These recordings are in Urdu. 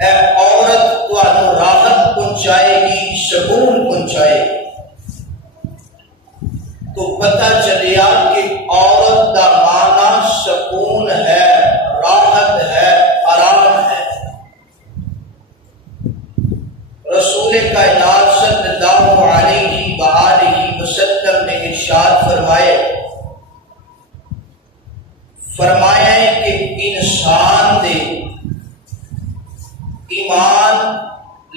اے عورت تانوں راحت پہنچائے گی، سکون پہنچائے گی۔ تو پتہ چلیا کہ عورت دا معنی سکون ہے، راحت ہے، آرام ہے۔ رسول کائنات صلی اللہ علیہ وآلہ وسلم نے ارشاد فرمایا ہے کہ انسان دے ایمان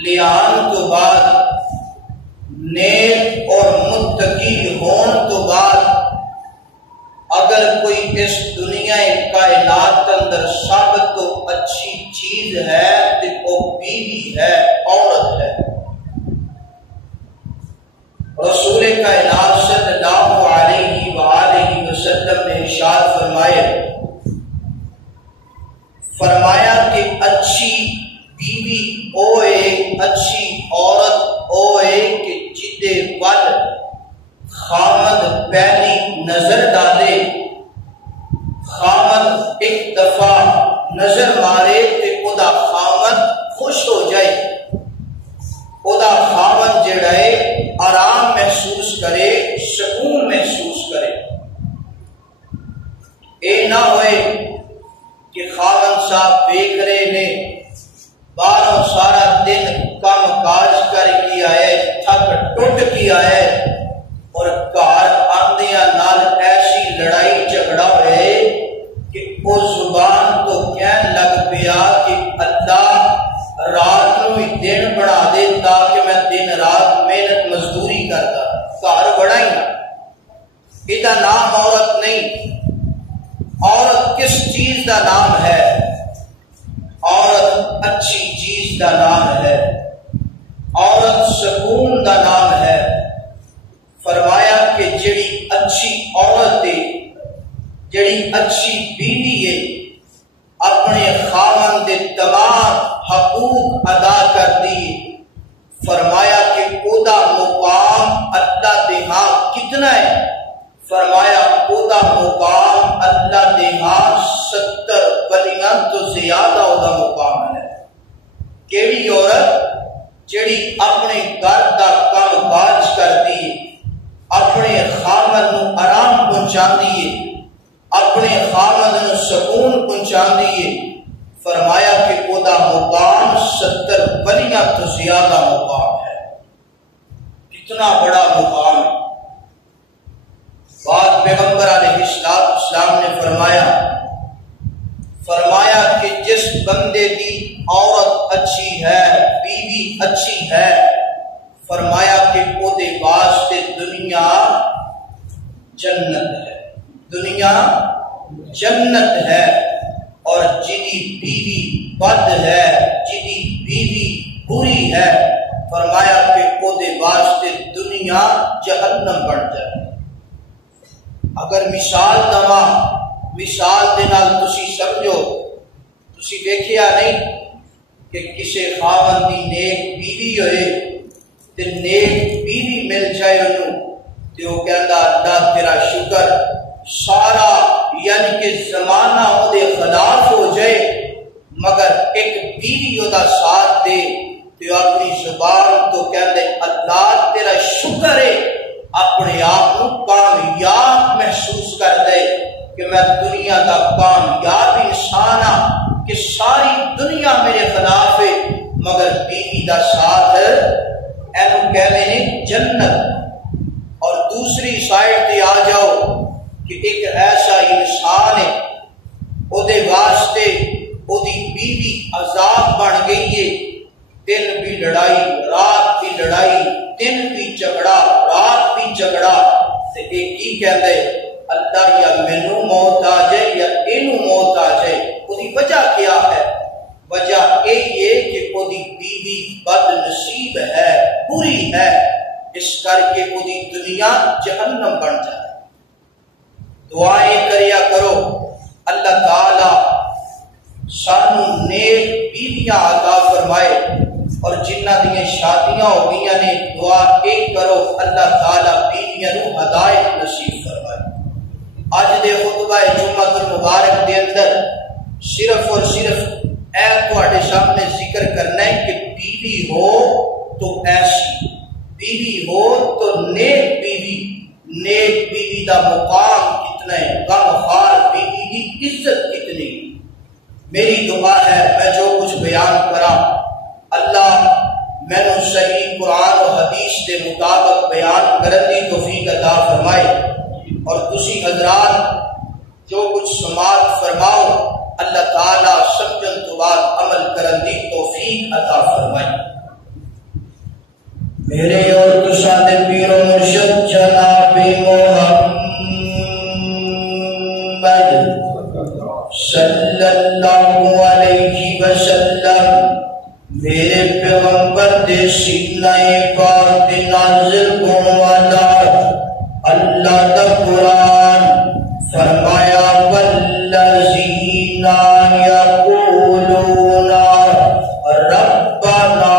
لیان تو بعد، نیک اور متقی ہون تو بعد، اگر کوئی اس دنیا کائنات اندر سب تو اچھی چیز ہے تو وہ بیوی ہے، عورت ہے۔ رسول کائنات صلی اللہ علیہ وآلہ وسلم نے ارشاد فرمایا کہ اچھی بیوی اوے، اچھی عورت اوے کہ جدے ول خامد پہلی نظر ڈالے، خامد ایک دفعہ نظر مارے تے خدا خامد خوش ہو جائے، خدا خامد جڑا ہے آرام محسوس کرے، سکون محسوس کرے۔ اے نہ ہوئے کہ خامد صاحب دیکھ رہے نے، باہروں سارا دن کام کاج کر کے آئے، تھک ٹوٹ کے آئے، اور گھر آندیاں نال ایسی لڑائی جھگڑا ہوئے کہ وہ زبان تو کہن لگ پیا کہ اللہ رات نو ہی دن بنا دے تاکہ میں دن رات محنت مزدوری کرتا، گھر بڑھائی نا۔ یہ نام عورت نہیں۔ عورت کس چیز کا نام ہے؟ عورت اچھی چیز کا نام ہے، عورت سکون کا نام ہے۔ فرمایا کہ جڑی اچھی عورت ہے، جڑی اچھی بیوی ہے، اپنے خاوند دے تمام حقوق ادا کر دی۔ فرمایا کہ اودا مقام اللہ دے ہاں کتنا ہے؟ فرمایا اودا مقام اللہ دے ہاں 70 ولیاں تو زیادہ اودا مقام ہے۔ کیڑی عورت؟ جڑی اپنے گھر دا کام کاج کرتی، اپنے خامد نو آرام پہنچاندی ہے، اپنے خامد نو سکون پہنچاندی ہے۔ فرمایا کہ اودا مقام 70 ولیاں تو زیادہ مقام ہے۔ کتنا بڑا مقام ہے۔ بعد پیغمبر علیہ السلام نے فرمایا کہ جس بندے دی عورت اچھی ہے، بیوی اچھی ہے، فرمایا کہ او دے واسطے دنیا جنت ہے، دنیا جنت ہے، اور جدی بیوی بد ہے، جدی بیوی بری ہے، فرمایا کہ او دے واسطے دنیا جہنم بن جائے۔ اگر مثال دوا، مثال دے نال تسی سمجھو، تسی دیکھیا نہیں کہ کسے خاوند دی نیک بیوی ہوئے تے نیک بیوی مل جائے انہوں تے وہ کہندا اللہ تیرا شکر، سارا یعنی کہ زمانہ او دے خلاف ہو جائے مگر ایک بیوی او دا ساتھ دے تے اپنی زبان تو کہندے اللہ تیرا شکر ہے، اپنے آپ کو کامیاب محسوس کر دے کہ میں دنیا کا کامیاب انسان ہاں، کہ ساری دنیا میرے خلاف ہے مگر بیوی کا ساتھ اینو کہنے نے جنت۔ اور دوسری سائڈ تے آ جاؤ کہ ایک ایسا انسان ہے او دے واسطے او دی بیوی عذاب بن گئی ہے، دن بھی لڑائی، رات بھی لڑائی، دن بھی جھگڑا، رات بھی جھگڑا، تے ایک ہی کہندے اللہ یا مینوں موت آ جائے یا اینوں موت آ جائے۔ او دی وجہ کیا ہے؟ وجہ یہی ہے کہ او دی بیوی بد نصیب ہے، بری ہے، اس کر کے او دی دنیا جہنم بن جائے۔ دعائیں کریا کرو اللہ تعالی سانو نیک بیویاں عطا فرمائے، اور جنہ دیاں شادیاں ہو گئیاں نے دعا ایک کرو اللہ تعالی بیویاں نو ہدایت نصیب فرمائے۔ اج دے خطبہ جمعہ المبارک دے اندر صرف اور صرف اے تواڈے سامنے ذکر کرنا ہے کہ بیوی ہو تو ایسی بیوی ہو تو نیک بیوی، نیک بیوی دا مقام کتنا ہے، غمخوار بیوی دی عزت کتنی۔ میری دعا ہے میں جو کچھ بیان کرا اللہ میں نو صحیح قرآن و حدیث کے مطابق بیان کرن دی توفیق عطا فرمائے، اور تسی حضرات جو کچھ سماعت فرماؤ اللہ تعالیٰ سمجھن تو بعد عمل کرن دی توفیق عطا فرمائے۔ میرے اور تساں دے پیر و مرشد جناب محمد صلی اللہ علیہ وسلم میرے پیغمبر دے سینہ پاک دے نازل کون والا اللہ دا قرآن فرمایا والذین یقولون ربنا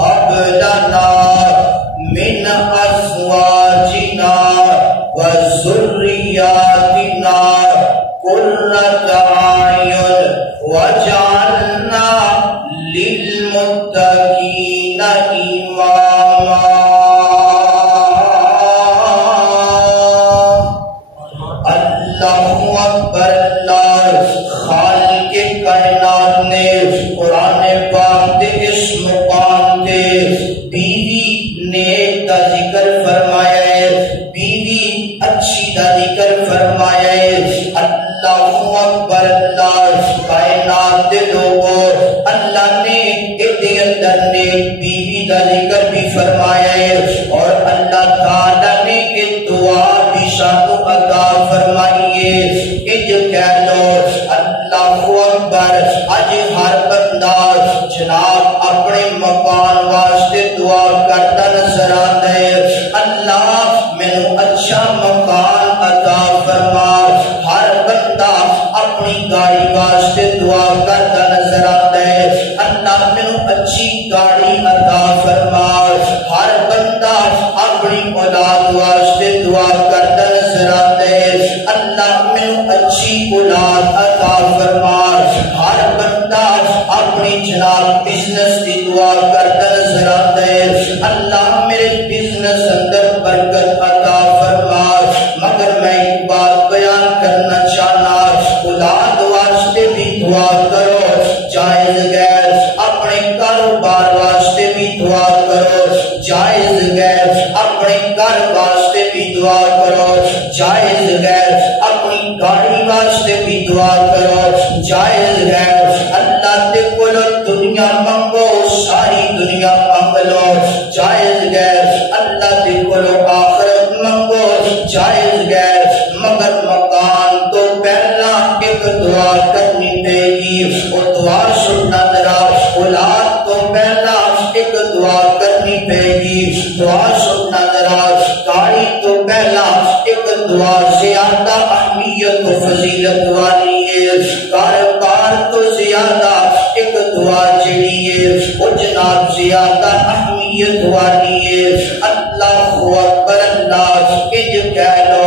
هب لنا من ازواجنا وذریاتنا قرۃ اعین وجعلنا للمتقین اماما۔ اللہ اکبر۔ اللہ خالق کائنات نے قرآن پاک دے اس مقام دے بیوی نیک کا ذکر فرمایا ہے، بیوی اچھی کا ذکر فرمایا ہے۔ اللہ اکبر۔ اللہ کائنات دے لوگوں اللہ نے اندر نیک بیوی کا ذکر بھی فرمایا ہے، اور اللہ تعالیٰ نے ایک دعا بھی سانو عطا فرمائیے۔ اج کہہ لو اللہ اکبر۔ اج ہر بندہ جناب اپنے مکان واسطے دعا کرتا نظر آتا ہے، اللہ مینوں اچھا مکان عطا فرما۔ ہر بندہ اپنی گاڑی واسطے دعا کرتا نظر آتا ہے، اللہ مینوں اچھی گاڑی عطا فرما۔ ہر بندہ اپنی اولاد واسطے دعا کرتا نظر آتا ہے، اللہ مینوں اچھی اولاد عطا فرما۔ ہر بندہ اپنی جناب بزنس کی دعا کرتا نظر آتا ہے، اللہ میرے بزنس اندر برکت عطا فرما۔ مگر میں ایک بات بیان کرنا چاہنا، اولاد واسطے بھی دعا کرو جائز غیر، اپنے کاروبار واسطے بھی دعا کرو جائز غیر، اپنے گھر واسطے بھی دعا کرو جائز غیر، اپنی گاڑی واسطے بھی دعا کرو جائز غیر۔ اللہ دے کول دنیا منگو ساری دنیا منگ لو جائز غیر، اللہ دے کول آخرت منگو جائز غیر، مگر مکان تو پہلا ایک دعا کرنی پے گی، وہ دعا سننا ذرا۔ اولاد تو پہلا ایک دعا کرنی پے گی، دعا سننا ذرا۔ گاڑی تو پہلا ایک دعا زیادہ اہمیت و فضیلت والی ہے، کاروبار تو زیادہ ایک دعا جڑی ہے وہ جناب زیادہ اہمیت والی ہے۔ اللہ اکبر۔ اللہ اج کہہ لو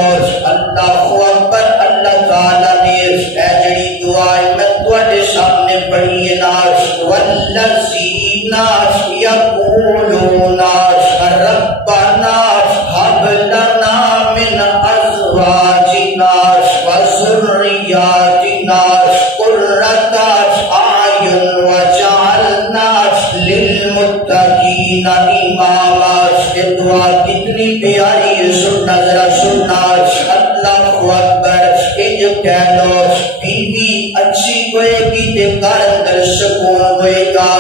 اللہ اکبر۔ اللہ تعالیٰ نے اے جڑی دعا میں تواڈے سامنے پڑھی ہے نا، والذین یقولون ربنا هب لنا من ازواجنا وذریاتنا قرۃ اعین وجعلنا للمتقین اماما۔ یہ دعا کتنی پیاری ہے، سننا ذرا سننا۔ اللہ اکبر۔ اج کہہ لو بیوی اچھی ہوئے گی تے گھر اندر سکون ہوئے گا،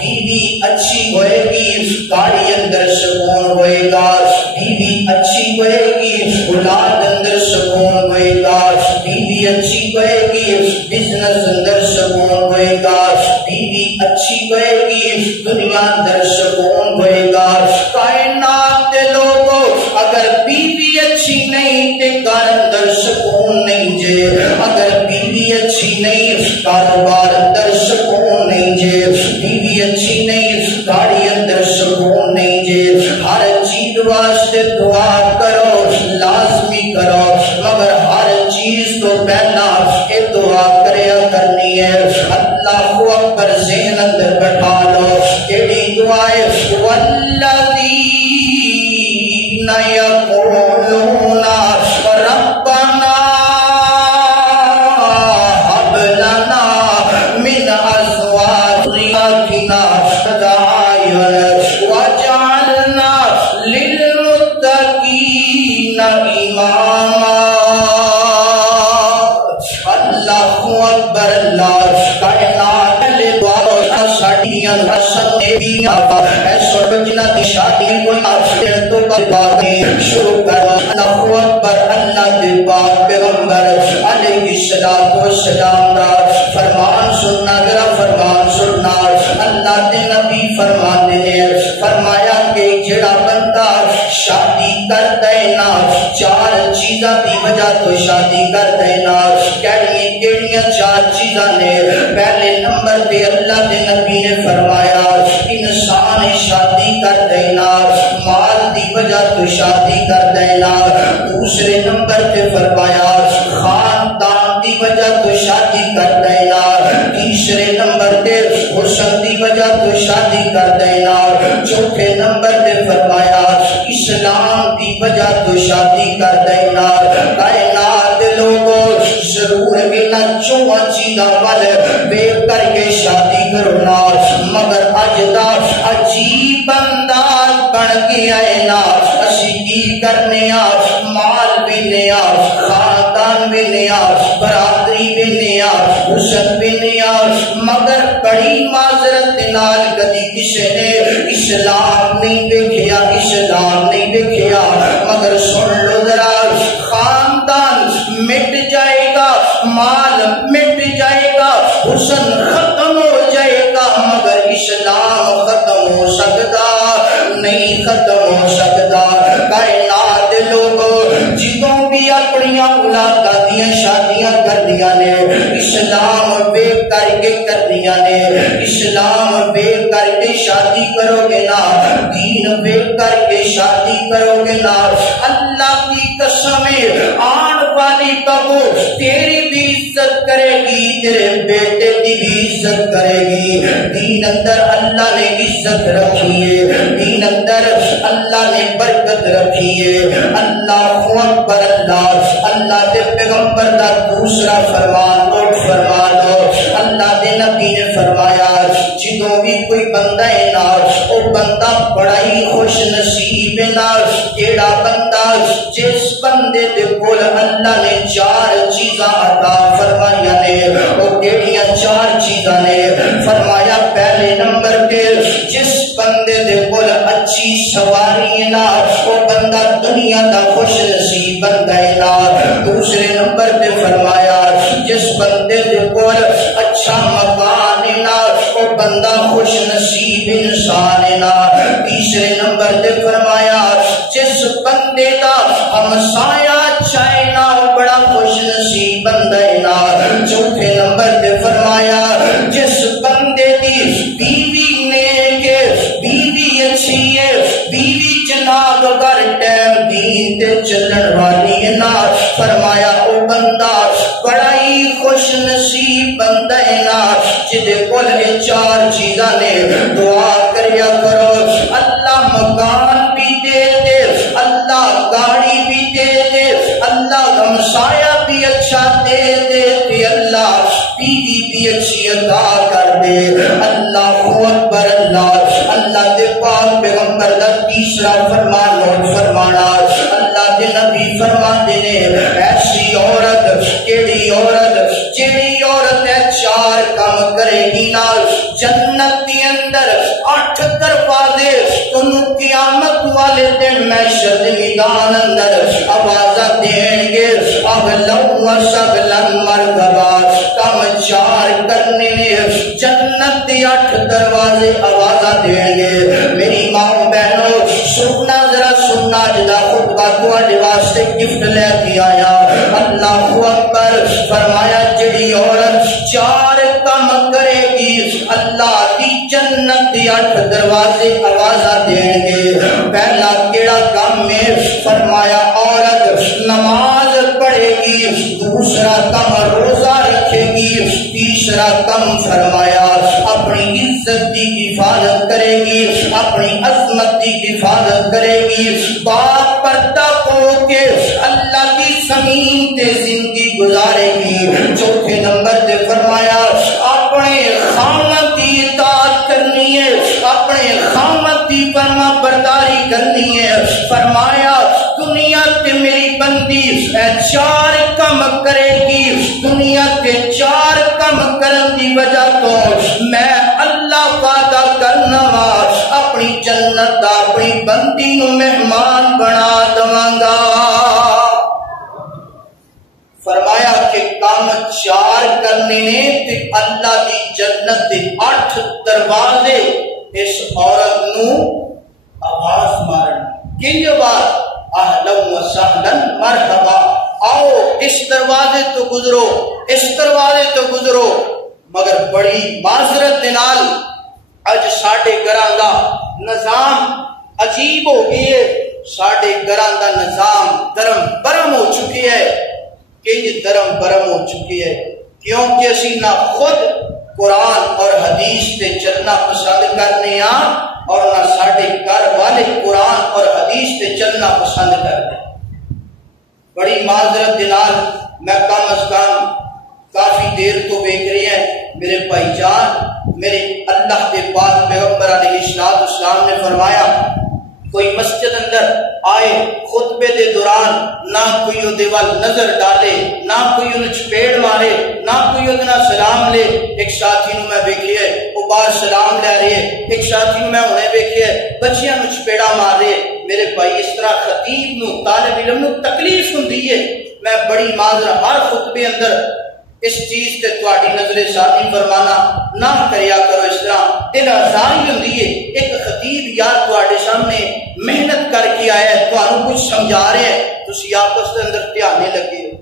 بیوی اچھی ہوئے گی گاڑی اندر سکون ہوئے گا، بیوی اچھی ہوئے گی اولاد اندر سکون ہوئے گا، بیوی اچھی ہوئے گی بزنس اندر سکون ہوئے گا، بیوی اچھی ہوئے گی دنیا اندر سکون ہوئے گا۔ کائنات دے لوگوں اگر بیوی اچھی نہیں تے گھر اندر سکون نہیں جے، اگر بیوی اچھی نہیں کاروبار اندر سکون نہیں جے، بیوی اچھی نہیں گاڑی اندر سکون نہیں جے۔ ہر چیز واسطے دعا کرو لازمی کرو، مگر ہر چیز تو پہلا یہ دعا کریا کرنی ہے اکبر ذہن اندر بٹھا لو کیڑی دعائے والذین یقولون ربنا هب لنا من ازواجنا وجعلنا للمتقین اماما اللہ اکبر اللہ کائنات لے دعا ساڑیاں حسن نبیاں ایسا بجنا دی شادی کوئی آفر تو بات شروع کرو اللہ اکبر اللہ دے پاک پیغمبر علیہ السلام دا فرمان سننا ذرا فرمان سننا اللہ دے نبی فرمان دینے فرمایا کہ جڑا بندہ شادی کر دینا چار چیزاں دی وجہ تو شادی کر دینا کیڑیاں چار چیزاں نے پہلے نمبر پہ اللہ دے نبی نے فرمایا انسان شادی کر دینا مال دی وجہ تو شادی کر دینا دوسرے نمبر پہ فرمایا خاندان دی وجہ تو شادی کر دینا تیسرے نمبر پہ حسن دی وجہ تو شادی کر دینا چوتھے نمبر پہ فرمایا اسلام دی وجہ تو شادی کر دینا کائنات لوگوں ضرور بنا چواں چیزاں والے بے کر کے شادی کرنا مگر اج دا عجیب انداز بن گیا ہے نا اسی کی کرنے مال بھی نیا خاندان بھی نیا برادری بھی نیا حسن بھی نیا مگر بڑی معذرت نال کدی کسی نے اسلام نہیں دیکھیا اسلام نہیں دیکھیا مگر سن لو ذرا خاندان مٹ جائے گا مال مٹ جائے گا حسن ختم ہو جائے گا مگر اسلام ختم ہو سکتا نہیں ختم ہو سکتا کائنات لوگوں جدوں بھی اپنی اولاد دیا شادیاں کردیاں نے اسلام بے کر کے کردیاں نے اسلام بے کر کے شادی کرو گے نا دین بے کر کے شادی کرو گے نا اللہ کی قسم آن والی بہو تیری بھی عزت کرے گی تیرے بیٹے کی بھی عزت کرے گی دین اندر اللہ نے عزت رکھی ہے دین اندر اللہ نے برکت رکھی ہے اللہ اکبر اللہ اللہ دے پیغمبر دا دوسرا فرمان نوٹ فرما لو اللہ دے نبی نے فرمایا جدوں بھی کوئی بندہ ہے نا وہ بندہ بڑا ہی خوش نصیب ہے نا کیڑا بندہ جس بندے دے کول اللہ نے چار چیزاں عطا فرمائیاں نے وہ کیڑیاں چار چیزاں نے فرمایا پہلے نمبر پہ جس بندے دے کول اچھی سواری ہے نا وہ بندہ دنیا دا خوش نصیب بندہ ہے نا دوسرے نمبر پہ فرمایا جس بندے دے کول اچھا مکان ہے نا وہ بندہ خوش نصیب انسان ہے نا تیسرے نمبر پہ فرمایا جس بندے دا ہمسایا اچھا ہے نا وہ بڑا خوش نصیب بندہ ہے نا چوتھے نمبر پہ فرمایا جس بندے دی بیوی نیک ہے بیوی اچھی ہے بیوی جناب اگر ٹائم دین تے چلن والی ہے نا فرمایا او بندہ بڑا ہی خوش نصیب بندہ ہے نا جدے کول چار چیزاں نے دعا کریا کرو اللہ مکان بھی دے دے اللہ گاڑی بھی دے دے اللہ ہمسایا بھی اچھا دے دے تے اللہ بیوی بھی اچھی عطا کر دے اللہ اکبر اللہ اللہ دے پاک پیغمبر دا تیسرا فرمان نوٹ فرمانا اللہ دے نبی فرماتے نے ایسی عورت کیڑی عورت جیڑی عورت ہے چار کام کرے گی نا جنت دی اندر 8 دروازے تنوں قیامت والے دن محشر دے میدان اندر آوازاں دین گے اہلا و سہلا مرحبا کام چار کرنے نے جنت دی 8 دروازے آوازاں دین گے میری ماں بہنوں سننا ذرا سننا جدا خطبہ تواڈے واسطے گفٹ لے کے آیا اللہ اکبر فرمایا جڑی عورت چار کام کرے گی اللہ دی جنت دی 8 دروازے آوازاں دیں گے پہلا کیڑا کام ہے فرمایا عورت نماز پڑھے گی دوسرا کام روزہ رکھے رکھے گی. تیسرا کم فرمایا اپنی عزت کی حفاظت کرے گی, اپنی عظمت کی حفاظت کرے گی, باپ پردہ ہو کے اللہ کی زمین تے زندگی گزارے گی. چوتھے نمبر تے فرمایا اپنے خامد کی اطاعت کرنی ہے, اپنے خامد کی فرما برداری کرنی ہے. فرمایا دنیا تے میری بندی چار کم کرے گی, دنیا کے چار کم کرن دی وجہ تو میں اللہ وعدہ کرنا وا اپنی جنت دا اپنی بندی نو مہمان بنا دواں گا. فرمایا کہ کام چار کرنے نے تے اللہ دی جنت دے 8 دروازے اس عورت نو آواز مارن. کنج آواز اہلا و سہلا مرحبا, آؤ اس دروازے تو گزرو, اس دروازے تو گزرو. مگر بڑی معذرت دے نال اج ساڈے گھراں دا نظام عجیب ہو گئی ہے. ساڈے گھراں دا نظام درم برم ہو چکی ہے. کنج درم برم ہو چکی ہے کیونکہ اسی نہ خود قرآن اور حدیث تے چلنا پسند کرنے ہاں اور نہ ساڈے گھر والے قرآن اور حدیث تے چلنا پسند کرتے. بڑی معذرت دے نال میں کم از کم کافی دیر تو ویکھ رہی ہے میرے بھائی جان, میرے اللہ کے پاک پیغمبر علیہ السلام نے فرمایا کوئی مسجد اندر آئے خطبے دے دوران نہ کوئی اودے وال نظر ڈالے, نہ کوئی انہوں چپیڑ مارے, نہ کوئی اودے سلام لے. ایک ساتھی نو میں ویکھیا وہ باہر سلام لے رہے, ایک ساتھی نو میں ہنے ویکھیا بچیاں نو چپیڑا مار رہے. میرے بھائی اس طرح خطیب نو طالب علم نو تکلیف ہوندی ہے. میں بڑی معذرت ہر خطبے اندر اس چیز تے تواڈی نظر ثانی فرمانا نہ کریا کرو. اس طرح دل آزاری ہوندی ہے. ایک خطیب یار تواڈے سامنے محنت کر کے آیا ہے, تانوں کچھ سمجھا رہے ہیں, تسی آپس دے اندر دھیانے لگے ہو.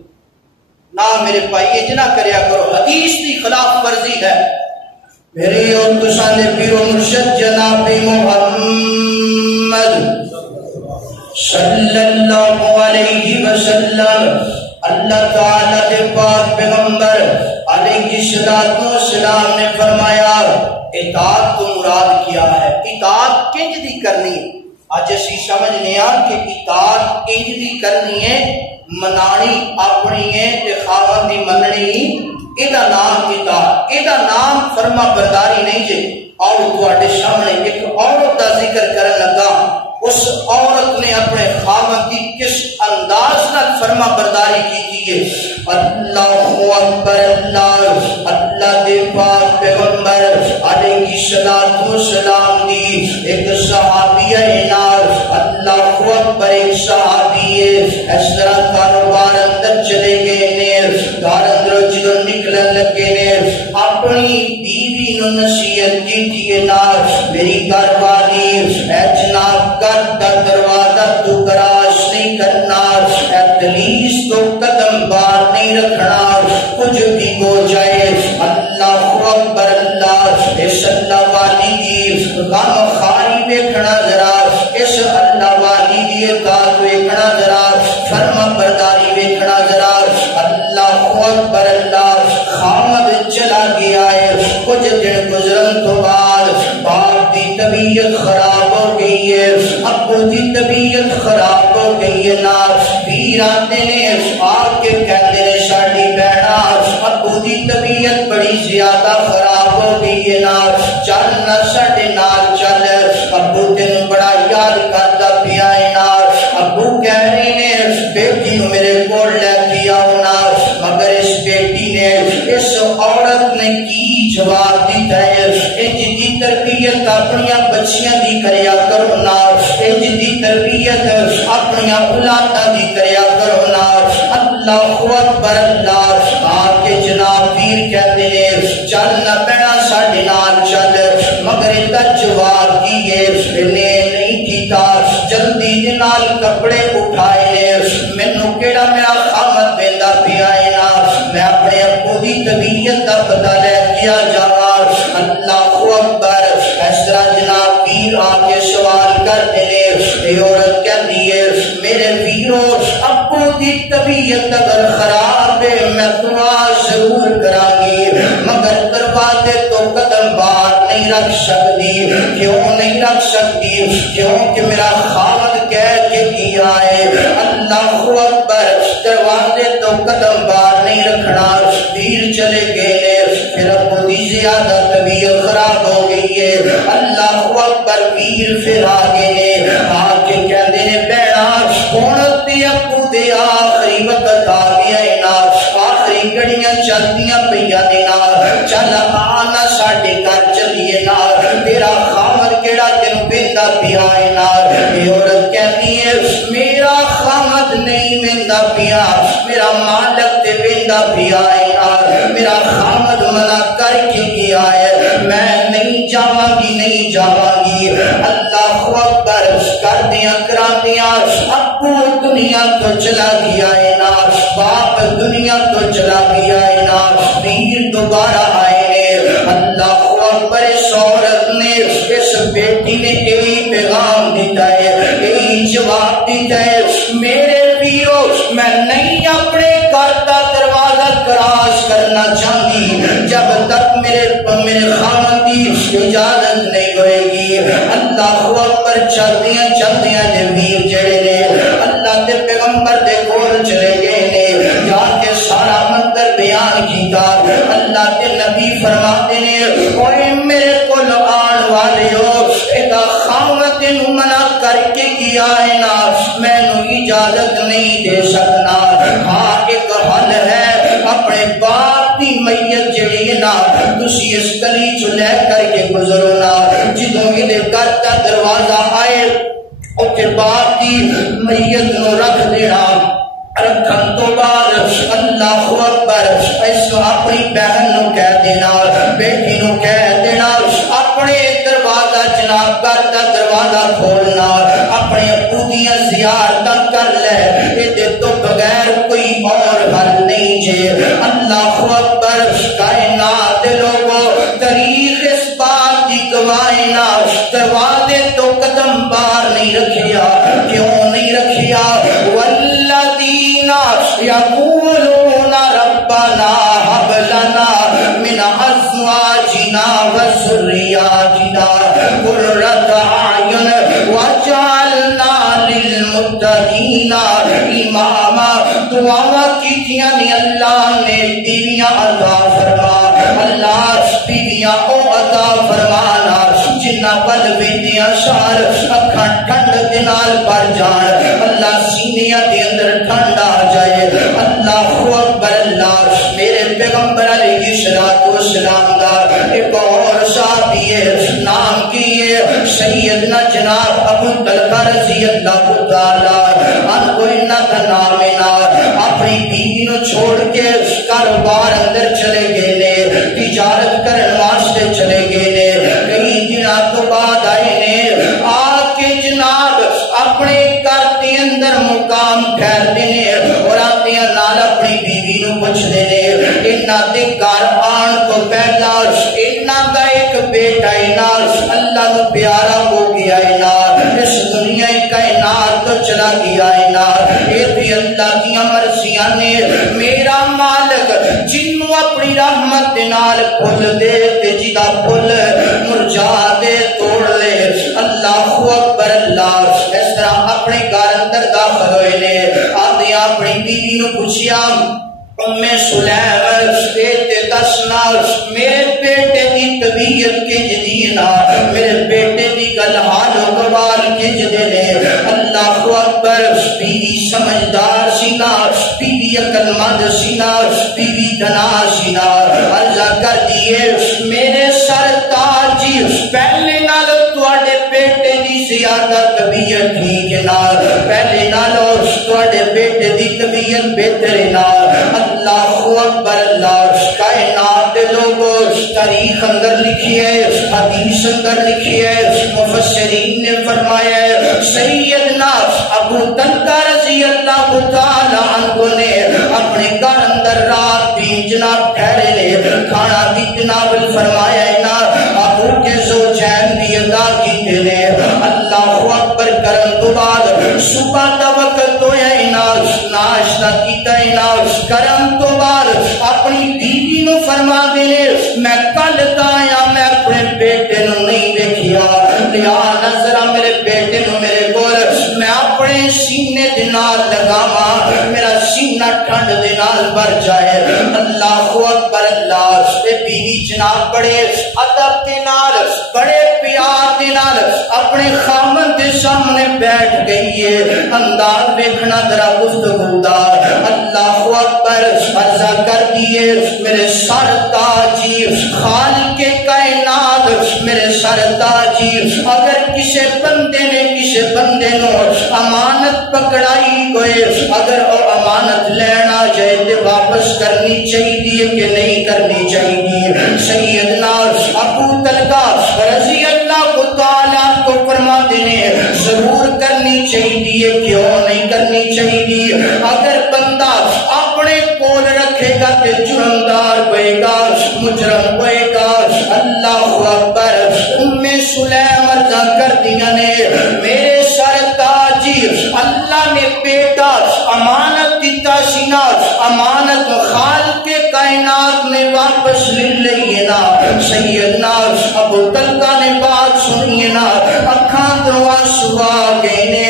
نہ میرے بھائی یہ نہ کریا کرو, حدیث دی خلاف ورزی ہے. میرے اور تساں دے پیر و مرشد جناب محمد صلی اللہ علیہ وسلم اللہ تعالیٰ دے پاک پیغمبر علیہ السلام نے فرمایا اطاعت تو مراد کیا ہے. اطاعت کنج دی کرنی. اج اسی سمجھنے آ کہ اطاعت کنج دی کرنی ہے, منانی اپنی ہے تے خاوند دی مننی. ایدا نام اطاعت, ایدا نام فرما برداری نہیں جے. اور تواڈے سامنے ایک عورت دا ذکر کرن لگا. اس عورت نے اپنے خاوند کی کس انداز نال فرما برداری کی ہے. اللہ اکبر اللہ. اللہ دے پاک پیغمبر علیہ السلام دی ایک صحابی ہے نال. اللہ اکبر. ایک صحابی ہے اس طرح کاروبار اندر چلے گئے نے, گھر اندر جدوں نکلن لگے نے اپنی بیوی نو نصیحت کی نال میری گھر والی اے جناب کا دروازہ تو کراش نہیں کرنا, دہلیز تو قدم بار نہیں رکھنا, کچھ بھی ہو جائے. اللہ اکبر اللہ. اس اللہ والی کی غم خاری دیکھنا ذرا, اس اللہ والی کی اطاعت دیکھنا ذرا, فرما برداری دیکھنا ذرا. اللہ اکبر اللہ. خامد چلا گیا ہے. کچھ دن گزرن تو بعد باپ کی طبیعت خراب ہو گئی ہے, ابو کی طبیعت خراب ہو گئی ہے. نا پیر آتے نے آ کے کہتے نے ساڈی بہنا ابو کی طبیعت بڑی زیادہ خراب ہو گئی ہے, نا چل نہ ساڈے نال چل, ابو تینوں بڑا یاد کرتا پیا ہے. نا ابو کہہ رہے نے بیٹی نو میرے کول لے کے آؤ نا. مگر اس بیٹی نے اس عورت نے کی جواب دیتا ہے, انج دی تربیت اپنی بچیاں دی کریا کرو نا, انج دی تربیت اپنی اولاداں دی کریا کرو نا. اللہ اکبر اللہ. آپ کے جناب پیر کہتے ہیں چل نہ پینا ساڈے نال چل, مگر اس کا جواب کیے نے نہیں کیتا. جلدی دے نال کپڑے اٹھائے نے, مینوں کیڑا میرا خامد دیندا پیا ہے نا, میں اپنے ابو دی طبیعت دا پتہ لے کے آ جاواں. اللہ اکبر. اس طرح جناب ویر آ کے سوال کرتے ہیں، اے عورت کہتی ہے میرے ویرو ابو دی طبیعت اگر خراب ہے میں دعا ضرور کرا گی مگر دروازے تو قدم باہر نہیں رکھ سکتی۔ کیوں نہیں رکھ سکتی؟ کیونکہ میرا خاوند کہہ کے کیا ہے اللہ اکبر، دروازے تو قدم باہر نہیں رکھنا۔ ویر چلے گئے، پھر ابو دی زیادہ طبیعت خراب ہو گئی ہے، اللہ اکبر، ویر پھر آگے آ کے کہتے ہیں بیڑا ہوں تے ابو دے آخری وقت آ گیا ہے نا، آخری گھڑیاں چلدیاں پئیاں نے نا، چل آنا ساڈے گھر چلیے نا، تیرا خامد کیڑا تینوں ویندا پیا ہے نا۔ اے عورت کہتی ہے میرا خامد نہیں ویندا پیا، میرا مالک تے ویندا پیا ہے نا، میرا خامد منع کر کے گیا ہے، میں نہیں جاواں گی، نہیں جاواں گی۔ اللہ اکبر، کردیاں کراندیاں ابو دنیا تو چلا گیا ہے نا، باپ دنیا تو چلا گیا ہے نا، ویر دوبارہ آئے ہیں۔ اللہ اکبر، اس عورت نے، اس بیٹی نے یہی پیغام دیتا ہے، یہی جواب دیتا ہے میرے ویرو میں نہیں اپنے گھر کا دروازہ کراس کرنا چاہتی جب تک میرے خامد کی اجازت نہیں ہوئے گی۔ اللہ اکبر، چلدیاں چلدیاں نے ویر جڑے نے اللہ دے پیغمبر دے کول چلے گئے نے، جا کے سارا منظر بیان کیتا۔ اللہ دے نبی فرماتے نے اوئے میرے کول آن والےو ایدا خامد تینوں منع کر کے گیا ہے نا، مینوں اجازت نہیں دے سکنا۔ ہاں ایک حل ہے، اپنے باپ دی میت جڑی ہے نا تسی اس گلی چ لے کر کے گزرو نا، جدوں یہ گھر کا دروازہ آئے اوتھے باپ دی میت نو رکھ دینا، رکھن تو بعد اللہ اکبر اس اپنی بہن نو کہہ دینا، بیٹی نو کہہ دینا اپنے دروازہ جناب گھر کا دروازہ کھولنا، اپنے ابو دیاں زیارتاں کر لے، یہ تو بغیر کوئی اور حل نہیں جے۔ اللہ اکبر، کائنات لوگوں تاریخ اس بات کی گواہ نا، دروازے تو قدم باہر نہیں رکھیا، کیوں نہیں رکھیا؟ والذین یقولون ربنا هب لنا من ازواجنا وذریاتنا قرۃ اعین واجعلنا للمتقین اماما۔ دعا کیتیاں نے اللہ نے بیویاں عطا فرما، اللہ بیویاں او عطا فرمانا جنہ پل ویندیاں سار اکھاں ٹھنڈ دے نال بھر جان، اللہ سینیاں دے اندر ٹھنڈ آ جائے۔ اللہ اکبر، اللہ میرے پیغمبر علیہ الصلوۃ والسلام دا ایک اور صحابی ہے، نام کی ہے سیدنا جناب ابو طلحہ رضی اللہ تعالی عنہ، کو انہاں دا نام ہے نا، اپنی بیوی نو چھوڑ کے کاروبار اندر چلے گئے نے، تجارت کرن واسطے چلے گئے نے، کئی دنوں تو بعد آئے نے، آ کے جناب اپنے گھر دے اندر مقام ٹھہرتے نے اور آتے نال اپنی بیوی نو پوچھتے نے انہاں دے گھر آن تو پہلا انہاں دا ایک بیٹا ہے نا اللہ نو پیارا ہو گیا ہے نا، اس دنیا کائنات تو چلا گیا ہے نا، یہ بھی اللہ کی مرضیاں نے، میرا مالک جنوں اپنی رحمت دے نال پھل دے تے جدا پھل مرجا دے توڑ لے۔ اللہ اکبر، اللہ اس طرح اپنے گھر اندر داخل ہوئے نے، آدھے اپنی بیوی نو پوچھیا سلیم تے دسنا میرے بیٹے دی طبیعت کنج دی نا، میرے بیٹے دی گل حال و گوال کنج دے نے۔ اللہ اکبر، بیوی سمجھدار سی نا، بیوی عقل مند سی نا، بیوی دنا سی نا، اللہ کر دیے میرے سرتاج جی پہلے نال تواڈے بیٹے دی زیادہ طبیعت ٹھیک نا، پہلے نالوں تواڈے بیٹے دی طبیعت بہتر نا۔ اللہ اکبر، اللہ کائنات دے لوگوں تاریخ اندر لکھی ہے، حدیث اندر لکھی ہے، مفسرین نے فرمایا ہے سیدنا ابو طلحہ رضی اللہ تعالی عنہ نے اپنے گھر اندر رات بھی جناب ٹھہرے نے، کھانا بھی جناب فرمایا ہے نا، ابو کے زوجین بھی ادا کی کیتے نے اللہ اکبر کرن تو بعد صبح دا وقت تو ہے ناشتہ کیتا ہے کرن تو بعد اپنی بیوی نو فرما دے میں کل دا آیا میں اپنے بیٹے نو نہیں دیکھیا لیا نظرہ میرے بیٹے نو میرے کول میں اپنے سینے دے نال لگاواں میرا سینہ ٹھنڈ دے نال بھر جائے اللہ اکبر اللہ اے بیوی جناب بڑے ادب دے نال بڑے پیار دے نال اپنے خامن دے سامنے بیٹھ گئی ہے انداز دیکھنا ذرا گفتگو دا اللہ اکبر عرضہ کر دیے میرے سرتاجی خالق کائنات میرے سرتاجی اگر کسی بندے نے کسی بندے نو امانت پکڑائی ہوئے اگر وہ امانت لینا جائے تو واپس کرنی چاہیے کہ نہیں کرنی چاہیے سیدنا ابو طلحہ رضی اللہ تعالیٰ کو فرما دینے ضرور کرنی چاہیے کیوں نہیں کرنی چاہیے اگر بندہ اپنے کول رکھے گا کہ جرمدار ہوئے گا مجرم ہوئے گا اللہ اکبر ام سلیم عرضہ کر دیا نے میرے سرتاجی اللہ نے بیٹا امانت دیتا سینا امانت خالق کائنات نے واپس لے لئیے نا سیدنا ابو طلحہ نے بات سنیے نا اکھاں دروں آنسو آ گئے نے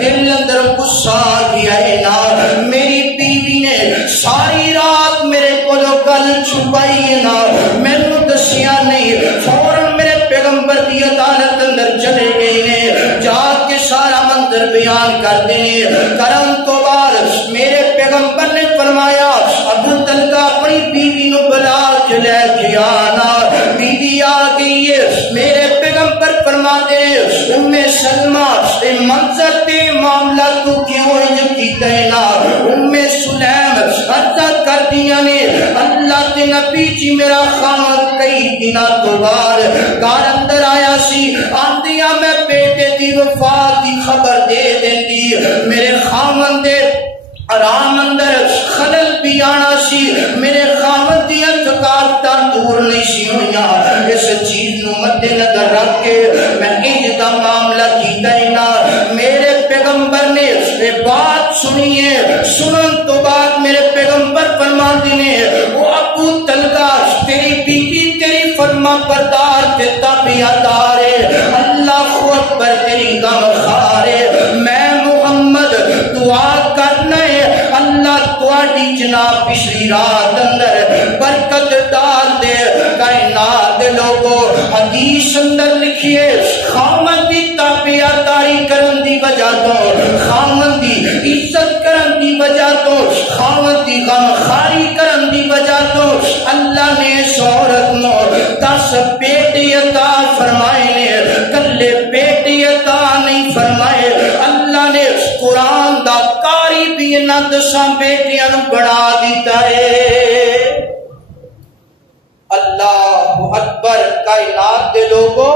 دل اندر غصہ گیا ہے نا میری بیوی نے ساری رات میرے کولوں گل چھپائی ہے نا مینوں دسیا نہیں فوراً میرے پیغمبر دی عدالت اندر چلے گئے نے جا کے سارا منظر بیان کر دینے کرن تو بعد میرے پیغمبر نے فرمایا ابو طلحہ اپنی بیوی نو بلا کے لے کے آنا بیوی آ گئی ہے میرے پیغمبر فرما دے ام سلمہ اے منظر تے معاملہ تو کیوں کیتا ہے نا ام سلیم عرضہ کر دیا نے اللہ تے نبی جی میرا خامد کئی دنہ تو بعد گھر اندر آیا سی آندیا میں بیٹے دی وفات دی خبر دے دیندی میرے خامد دے آرام اندر خلل بھی آنا سی میرے خامد دی انتقالتاں دور نہیں سی ہوئیاں اس چیز نو مد نظر رکھ کے میں انجدہ معاملہ کی دینا میرے پیغمبر نے یہ بات سنیے سنن تو بعد میرے پیغمبر فرما دینے وہ ابو طلحہ تیری بیوی تیری فرما بردار تے تابعدار ہے اللہ اکبر تیری غم خارے میں محمد دعا کرنا ہے اللہ تواڈی جناب پچھلی رات اندر برکت ڈال دے کائنات دے لوگو حدیث اندر لکھیے خامن دی تابعداری کرن دی وجہ تو خامن دی عزت کرن دی وجہ تو خامن دی غم خاری کرن دی وجہ تو اللہ نے اس عورت نو 10 بیٹے عطا فرمائے نے کلے بیٹے عطا نہیں فرمائے اللہ نے قرآن دا قاری بھی انہاں 10 بیٹیاں نو بنا دیتا ہے اللہ اکبر کائنات دے لوگوں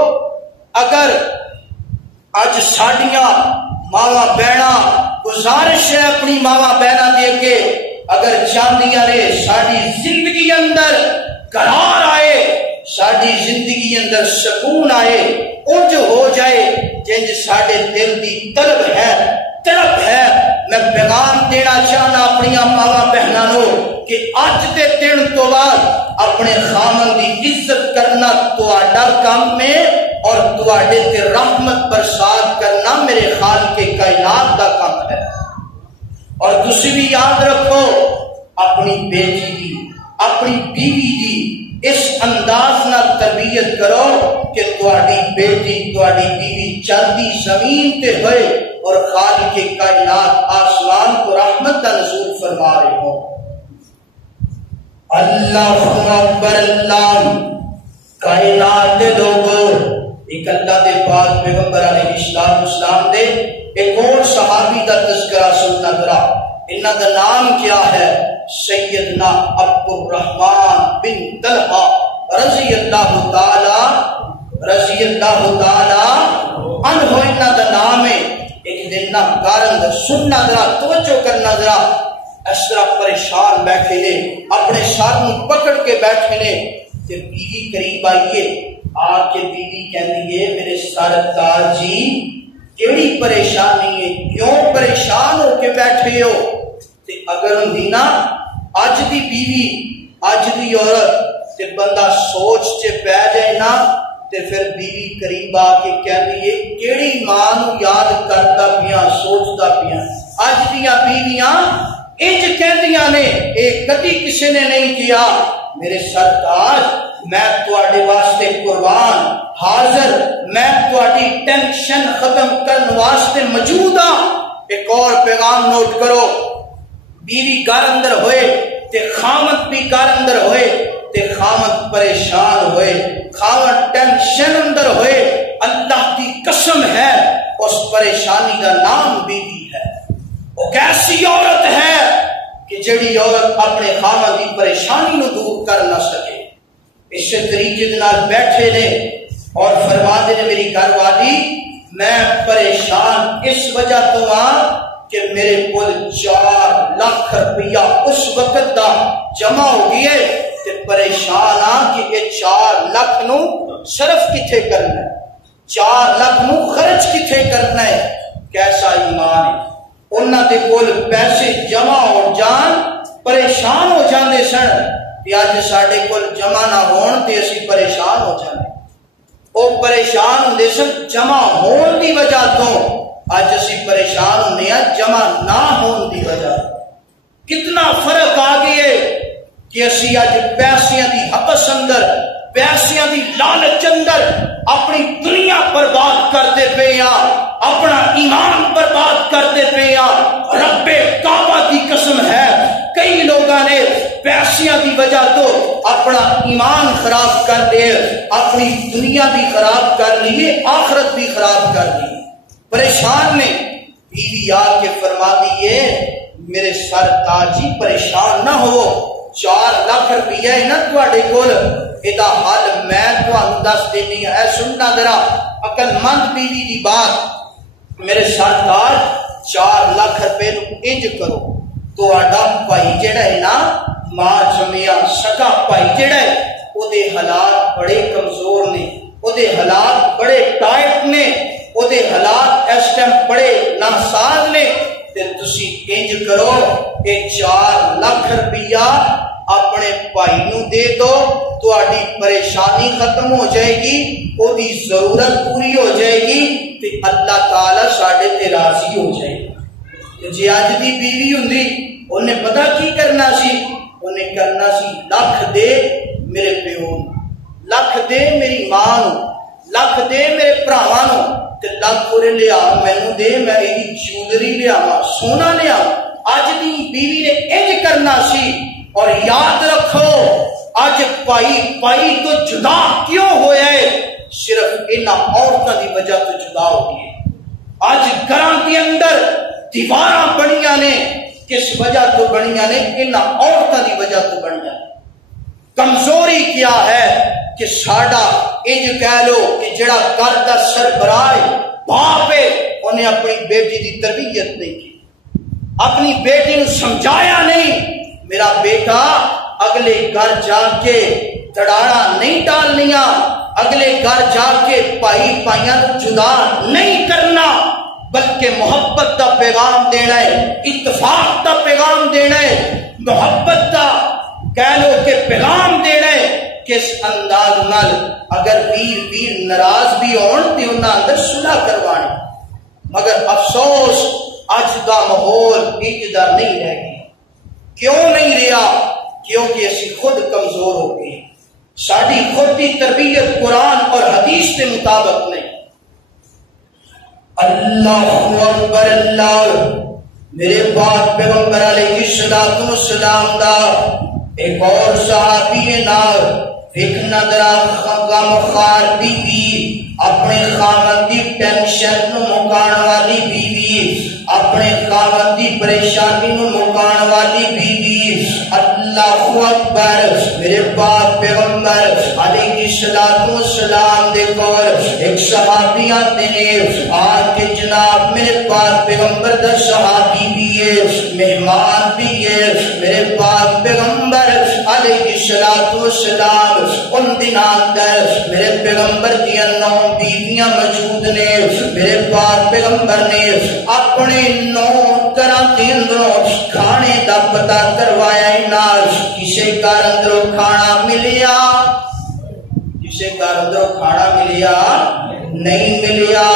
اگر اج ساڈیاں ماواں بہناں گزارش ہے اپنی ماواں بہناں دے کے اگر چاندیاں نے ساڈی زندگی اندر قرار آئے ساڈی زندگی اندر سکون آئے انج ہو جائے جنج ساڈے دل دی طلب ہے میں پیغام دینا چاہنا اپنی ماواں بہناں نو کہ اج دے دن تو بعد اپنے خامن دی عزت کرنا تہاڈا کام ہے اور تہاڈے تے رحمت برسات کرنا میرے خالق کائنات دا کام ہے اور تسی بھی یاد رکھو اپنی بیٹی دی اپنی بیوی دی اس انداز نہ تربیت کرو کہ تہاڈی بیٹی تہاڈی بیوی چلدی زمین تے ہوئے اور خالق کائنات آسمان کو رحمت کا نزول فرما رہے ہو اللہ اکبر اللہ کائنات دے لوگوں ایک اللہ دے پاک پیغمبر علیہ السلام دے ایک اور صحابی کا تذکرہ سننا ذرا انہاں دا نام کیا ہے سیدنا عبد الرحمن بن طلحہ رضی اللہ تعالی عنہ انہاں دا نام ہے ایک دن نہ کارن دا سننا ذرا توجہ کرنا ذرا اس طرح پریشان بیٹھے نے اپنے سر نو پکڑ کے بیٹھے نے تے بیوی قریب آئیے، آ کے بیوی کہندی ہے میرے سرکار جی کیڑی پریشانی ہے، کیوں پریشان ہو کے بیٹھے ہو؟ تے اگر ہوندی نا اج دی بیوی اج دی عورت تے بندہ سوچ چ پہ جائے نا، تے پھر بیوی قریب آ کے کہندی ہے کیڑی ماں نو یاد کرتا پیاں سوچتا پیاں۔ اج دیاں بیویاں انج کہندیاں نے، اے کدی کسی نے نہیں کیا، میرے سرکار میں تواڈے واسطے قربان حاضر، میں تواڈی ٹینشن ختم کرن واسطے موجود ہاں۔ ایک اور پیغام نوٹ کرو، بیوی گھر اندر ہوئے تے خامد بھی گھر اندر ہوئے تے خامد پریشان ہوئے، خامد ٹینشن اندر ہوئے، اللہ کی قسم ہے اس پریشانی کا نام بیوی ہے۔ وہ کیسی عورت ہے کہ جڑی عورت اپنے خامد کی پریشانی نو دور کر نہ سکے۔ اس طریقے نال بیٹھے نے اور فرما دے نے میری گھر والی میں پریشان اس وجہ تو ہاں کہ میرے کول 4 لاکھ روپیہ اس وقت دا جمع ہو گئی ہے تے پریشان ہاں کہ یہ 4 لاکھ نو صرف کتھے کرنا ہے، 4 لاکھ نو خرچ کتھے کرنا ہے۔ کیسا ایمان ہے، انہاں دے کول پیسے جمع ہو جان پریشان ہو جاندے سن، تے اج ساڈے کول جمع نہ ہون تے اسی پریشان ہو جاندے۔ او پریشان ہوندے سن جمع ہون دی وجہ تو، اج اسی پریشان ہوندے ہیں جمع نہ ہون دی وجہ۔ کتنا فرق آ گئے کہ اسی اج پیسیاں دی حبس اندر، پیسیاں دی لالچ اندر اپنی دنیا برباد کرتے پے ہاں، اپنا ایمان برباد کرتے پے ہاں۔ رب کعبہ کی قسم ہے کئی لوگاں نے پیسیاں دی وجہ تو اپنا ایمان خراب کر دے، اپنی دنیا بھی خراب کر لیے، آخرت بھی خراب کر لی۔ پریشان نے بیوی آ کے فرما دیے میرے سرکار جی پریشان نہ ہو، 4 لاکھ روپیہ ہے نا تواڈے کول، ایدا حل میں تانوں دس دینی ہے۔ سننا ذرا عقل مند بیوی دی بات، میرے سرکار 4 لاکھ روپے نو انج کرو، تہاڈا بھائی جڑا ہے نا ماں جمعیہ سکا بھائی جڑا ہے او دے حالات بڑے کمزور نے، او دے حالات بڑے ٹائٹ نے، او دے حالات اس ٹائم بڑے ناساز نے، تے تسی انج کرو کہ 4 لاکھ روپیہ اپنے بھائی نو دے دو، تہاڈی پریشانی ختم ہو جائے گی، او دی ضرورت پوری ہو جائے گی تے اللہ تعالی ساڈے تے راضی ہو جائے گا۔ جی اج دی بیوی ہوندی انہیں پتہ کی کرنا سی، انہیں کرنا سی لکھ دے میرے پیو، لکھ دے میری ماں نو، لکھ دے میرے بھراواں نو، تے لکھ اورے لیا مینوں دے، میں ایدی جولری لیاواں، سونا لیاواں۔ اج دی بیوی نے انج کرنا سی۔ اور یاد رکھو اج پائی تو جدا کیوں ہویا ہے؟ صرف انہاں عورتاں دی وجہ تو جدا ہو گئی ہے۔ اج گھراں دے اندر دیواراں بنیاں نے، کس وجہ تو بنیاں نے؟ انہاں عورتاں دی وجہ تو بنیاں نے۔ کمزوری کیا ہے کہ ساڈا انج کہہ لو کہ جڑا گھر دا سربراہ باپ ہے انہیں اپنی بیٹی دی تربیت نہیں کی، اپنی بیٹی نو سمجھایا نہیں میرا بیٹا اگلے گھر جا کے دڑاڑا نہیں ڈالنیاں، اگلے گھر جا کے بھائی بھائیاں جدا نہیں کرنا، بلکہ محبت دا پیغام دینا ہے، اتفاق دا پیغام دینا ہے، محبت دا کہہ لو کہ پیغام دینا ہے۔ کس انداز نال اگر ویر ناراض بھی ہون تے انہاں اندر صلح کروانی، مگر افسوس اج دا ماحول اجدا نہیں رہ گیا۔ کیوں نہیں رہا؟ کیونکہ اسی خود کمزور ہو گئے، ساری خود کی تربیت قرآن اور حدیث کے مطابق نہیں۔ اللہ اکبر، اللہ میرے پاک پیغمبر علیہ السلام دا ایک اور صحابی نال ایک نظرہ غم خار بیوی، اپنے خاوند دی ٹینشن نو مکان والی بیوی، اپنے خاوند دی پریشانی نو مکان والی بیوی۔ اللہ اکبر، میرے پاک پیغمبر علیہ السلام دے کول ایک صحابی آتے ہیں، آ کے جناب میرے پاک پیغمبر دا صحابی بھی ہے، مہمان بھی ہے، میرے پاک پیغمبر علیہ علیہ السلام ان دن اندر میرے پیغمبر دیا 9 بیویاں موجود نے. میرے پاک پیغمبر نے اپنے 9 گھراں دے اندروں کھانے دا پتہ کروایا. کسے گھر اندروں کھانا ملیا؟ کسے گھر اندروں کھانا ملیا؟ نہیں ملیا.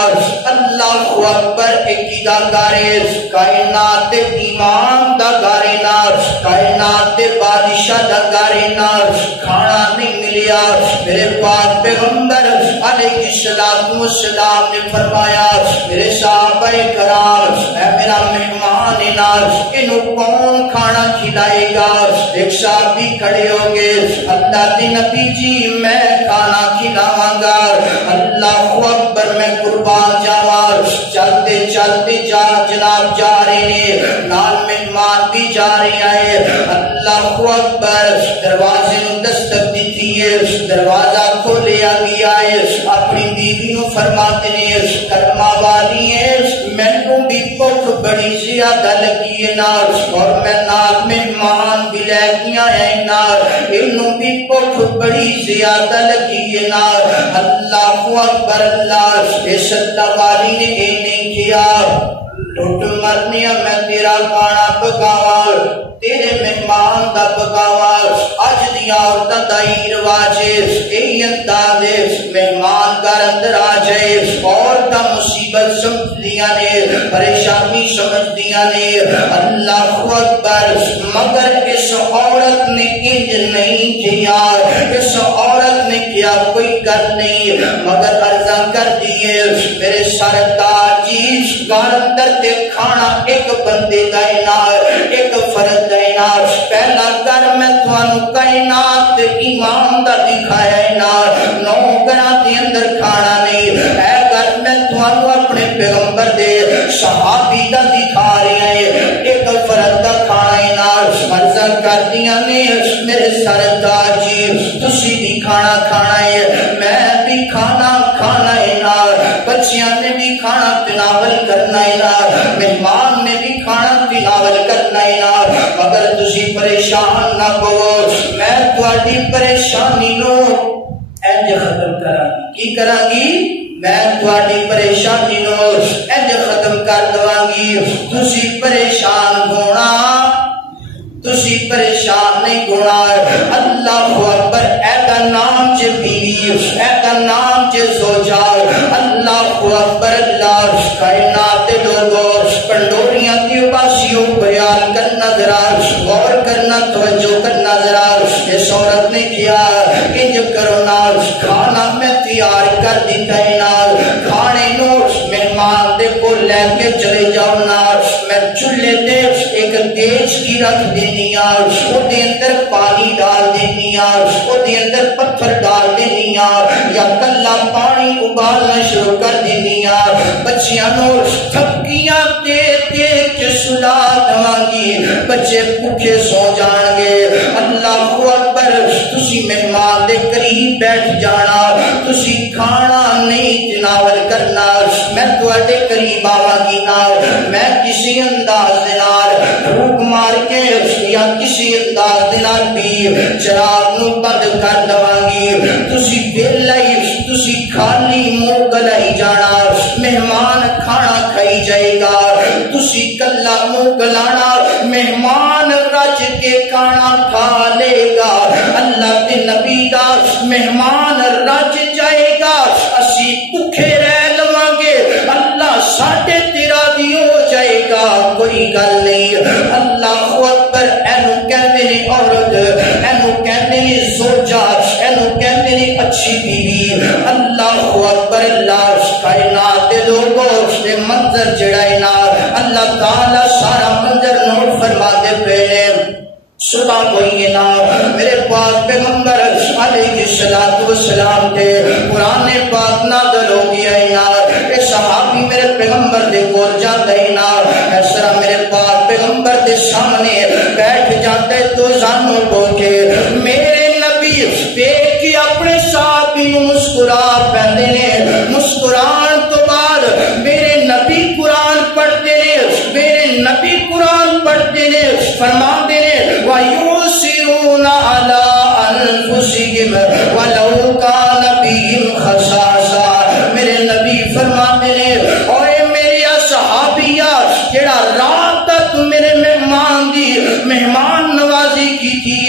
اللہ اکبر. ایک دا گارے کائنات ایمان دا گارے نار کائنات بادشاہ دا گارے نار کھانا نہیں ملیا. میرے پاک پیغمبر علیہ السلام نے فرمایا میرے صحابہ کرام اے میرا مہمان نار انہوں کون کھانا کھلائے گا؟ ایک صحابی کھڑے ہو گے. اللہ کے نبی جی میں کھانا کھلاواں گا. اللہ اکبر. میں قربان جاواں. چلتے چلتے جناب جا رہے ہیں نال مہمان بھی جا رہے ہیں. اللہ اکبر. دروازے نو دستک دیتی ہے. دروازہ کھولیا گیا ہے. اپنی بیوی نو فرماتے ہیں کرما والی ہے مینوں بھی بھوک بڑی زیادہ لگی ہے نال اور میں نال مہمان بھی لے کے آیا نال انہوں بھی بھوک بڑی زیادہ لگی ہے نال. اللہ اکبر. اللہ اس اللہ والی نے یہ نہیں کیا ٹوٹ مرنیا میں تیرا کھانا پکاواں تیرے مہمان دا پکاواں. اج دی عورتاں دا ہی رواج ہے اے انداز مہمان گھر اندر آ جائے عورتاں مصیبت سمجھدیاں نے پریشانی سمجھدیاں نے. اللہ اکبر. مگر اس عورت نے انج نہیں کیا. اس عورت نے کیا کوئی کر نہیں مگر عرضہ کر دیے میرے سرکار جی گھر اندر تے کھانا ایک بندے دا انار ایک فرد دا انار. پہلا گھر میں تھانوں کائنات ایمان دا دکھایا انار 9 گھراں دے اندر کھانا نہیں. اے گھر میں تھانوں اپنے پیغمبر دے صحابی دا دکھا رہے ہیں ایک فرد دا کھانا انار. عرضہ کر دیا نے میرے سرکار جی تسی بھی کھانا کھانا ہے میں بھی کھانا کھانا ہے نار. بچیاں نے بھی کھانا تناول کرنا ہے نار. مہمان نے بھی کھانا تناول کرنا ہے نار. مگر تسی پریشان نہ ہو میں تہاڈی پریشانی نو انج ختم کراں گی. کی کراں گی؟ میں تہاڈی پریشانی نو انج ختم کر دواں گی. تسی پریشان ہونا تسی پریشان نہیں ہونا. اللہ اکبر. اے دا نام چ بیوی اے دا نام چ زوجہ. اللہ اکبر. اللہ کائنات لوگوں پنڈوریاں کی باسیوں بیان کرنا ذرا غور کرنا توجہ کرنا ذرا. اس عورت نے کیا انج کرو نال کھانا میں تیار کر دیتا ہے نال کھانے نو مہمان دے کو لے کے چلے جاؤ نال. میں چولہے تے ایک تیز کی رکھ دینی آ او دے اندر پانی ڈال دینی آ او دے اندر پتھر ڈال دینی آ یا کلا پانی ابالنا شروع کر دینی آ. بچیاں نو تھپکیاں دے دے کے سلا دواں گی بچے بھوکے سو جان گے. اللہ اکبر. تسی مہمان دے قریب بیٹھ جانا تسی کھانا نہیں تناول کرنا. میں تواڈے قریب آواں گی نال میں کسی انداز دے نال پھوک مار کے یا کسی انداز دے نال بھی چراغ نو بند کر دواں گی. تسی ویلا ہی تسی خالی منہ گلائی جانا مہمان کھانا کھائی جائے گا. تسی کلا منہ گلانا مہمان رج کے کھانا کھا لے گا. اللہ کے نبی دا مہمان رج جائے گا اسی بھوکے رہ لواں گے اللہ ساڈے تیرا بھی ہو جائے گا کوئی گل نہیں. اللہ اکبر. اینو کہندے نے عورت اینو کہندے نے زوجہ اینو کہندے نے اچھی بیوی. اللہ اکبر. اللہ کائنات دے لوگوں دے منظر جڑا ہے نا اللہ تعالی سارا منظر نوٹ فرما دے پے. صبح ہوئی نا میرے پاک پیغمبر علیہ السلام تھے قرآن پاک نازل ہو گیا نا. اے صحابی میرے پیغمبر دے کول جاندے نا اس طرح میرے پاک پیغمبر دے سامنے بیٹھ جاتے تو زانو کو کے میرے نبی دیکھ کے اپنے صحابی نو مسکرا پیندے نے. مسکران تو بعد میرے نبی قرآن پڑھتے نے میرے نبی قرآن پڑھتے نے فرماندے نے وَيُؤْثِرُونَ عَلَىٰ انفسہم ولو کان بہم خصاصہ. میرے نبی فرماتے ہیں اوے میری صحابیہ جڑا رات تک میرے مہمان دی مہمان نوازی کی تھی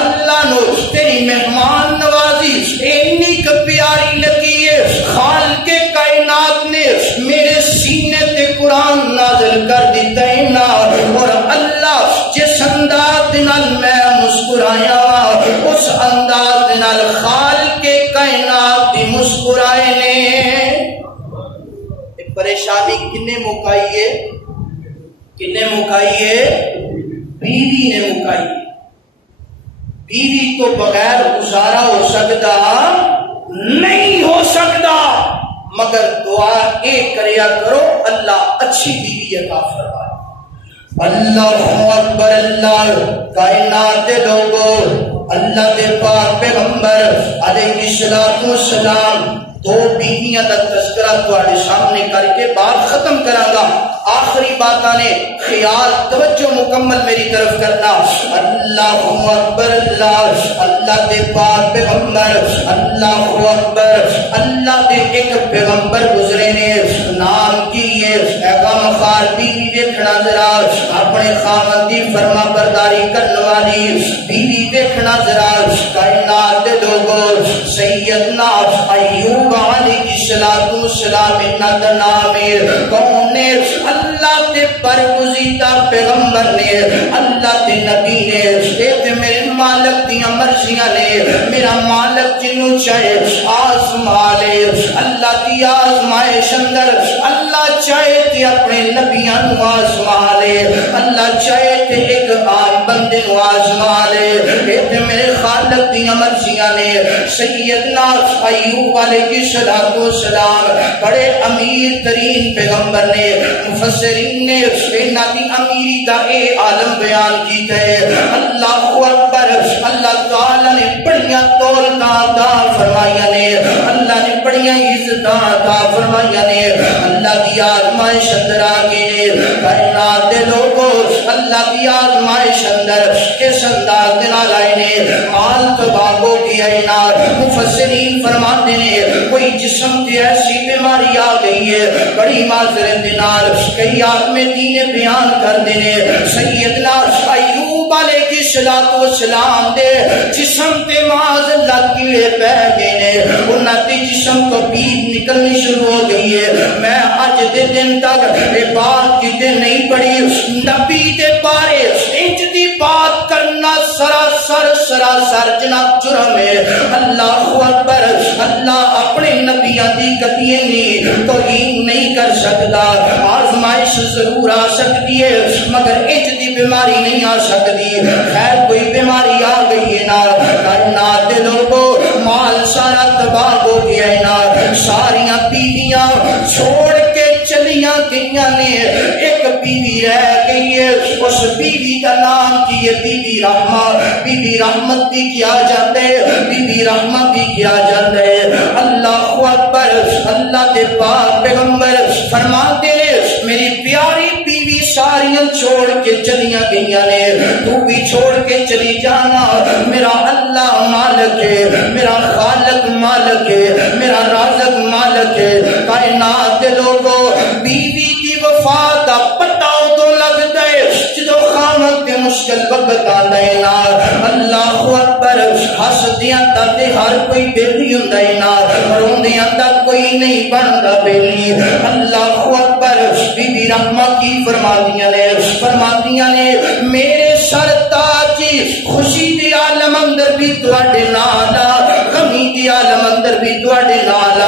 اللہ نو تیری مہمان نوازی اتنی پیاری لگی ہے خالق کائنات نے میرے سینے تے قرآن نازل کر دیتا ہے نا. اور اللہ جس انداز نال میں مسکرایا اس انداز نال خالق کائنات بھی مسکرائے نے. پریشانی کنے مکائیے بیوی نے مکائی. بیوی تو بغیر گزارا ہو سکتا نہیں ہو سکتا مگر دعا ایک کریا کرو اللہ اچھی بیوی عطا فرمائے. اللہ اکبر. اللہ کائنات دے لوگوں اللہ دے پاک پیغمبر علیہ الصلوۃ والسلام دو بیویاں کا تذکرہ تواڈے سامنے کر کے بات ختم کراں گا. آخری باتاں نے خیال توجہ مکمل میری طرف کرنا. اللہ اکبر. اللہ اللہ دے پاک پیغمبر اللہ اکبر. اللہ دے ایک پیغمبر گزرے نے نام کی یہ غم خار بیوی دیکھنا ذرا اپنے خاوند دی فرما برداری کرنے والی بیوی دیکھنا ذرا. کائنات دے لوگوں سیدنا ایوب علیہ السلام انہاں دا نام ہے. کون نے اللہ تے برگزیدہ پیغمبر نے اللہ تے نبی نے تے میرے مالک دی مرضیاں نے میرا مالک جنوں چاہے آزما لے. اللہ دی آزمائش اندر اللہ چاہے تے اپنے نبیاں نو آزما لے. اللہ چاہے تے ایک عام بندے نو آزما لے. تے میرے خالق دی مرضیاں نے. سیدنا ایوب علیہ السلام بڑے امیر ترین پیغمبر نے. مفسرین نے انہاں دی امیری دا اے عالم بیان کیتا ہے. اللہ اکبر. اللہ تعالی نے بڑیاں دولتاں عطا فرمائیاں نے. اللہ نے بڑیاں عزتاں عطا فرمائیاں نے. اللہ دی آزمائش اندر آ گئے کائنات دے لوگوں. اللہ دی آزمائش اندر کس انداز دے نال آئے نے مال تباہ ہو گیا نا. مفسرین فرماتے ہیں کوئی جسم تے ایسی بیماری آ گئی ہے بڑی معذرت دے نال کئی آدمی دین بیان کر دینے. سیدنا ایوب علیہ السلام دے جسم تے معاذ اللہ کیڑے پہ گئے نے. انہاں دے جسم تو پیپ نکلنی شروع ہو گئی ہے. میں اج دے دن تک یہ بات کتے نہیں پڑھی. نبی دے بارے انج دی بات کرنا سراسر جناب جرم ہے. اللہ اکبر. اللہ اپنے نبیاں دی کدی نہیں توہین نہیں کر سکتا. آزمائش ضرور آ سکتی ہے مگر انج دی بیماری نہیں آ سکتی. خیر کوئی بیماری آ گئی ہے نا کائنات دے لوگوں مال سارا تباہ ہو گیا ہے نا. ساریاں بیویاں چھوڑ کے چلیاں گئیاں نے. ایک بیوی رہ گئی ہے. اس بیوی کا نام کی ہے بیوی رحمت. بیوی رحمت بھی کیا جاتا ہے بیوی رحمت بھی کیا جاتا ہے. اللہ اکبر. اللہ دے پاک پیغمبر فرماتے ہیں میری پیاری بیوی ساریاں چھوڑ کے چلیاں گئیاں نے. تو بھی چھوڑ کے چلی جانا. میرا اللہ مالک ہے میرا خالق مالک ہے میرا رازق مالک ہے. کائنات دے لوگوں بیوی کی وفات دا پتہ تو لگتا ہے جدو خامد کے مشکل وقت آتا ہے نا. اللہ اکبر. ہسدیاں تک ہر کوئی بیلی ہوندا ہے نا. روندیاں تک کوئی نہیں بندا بیلی. اللہ اکبر. بی بی رحمہ کی فرماندیاں نے میرے سر تاج خوشی دی عالم اندر بھی تواڈے نال غمی دی عالم اندر بھی تواڈے نال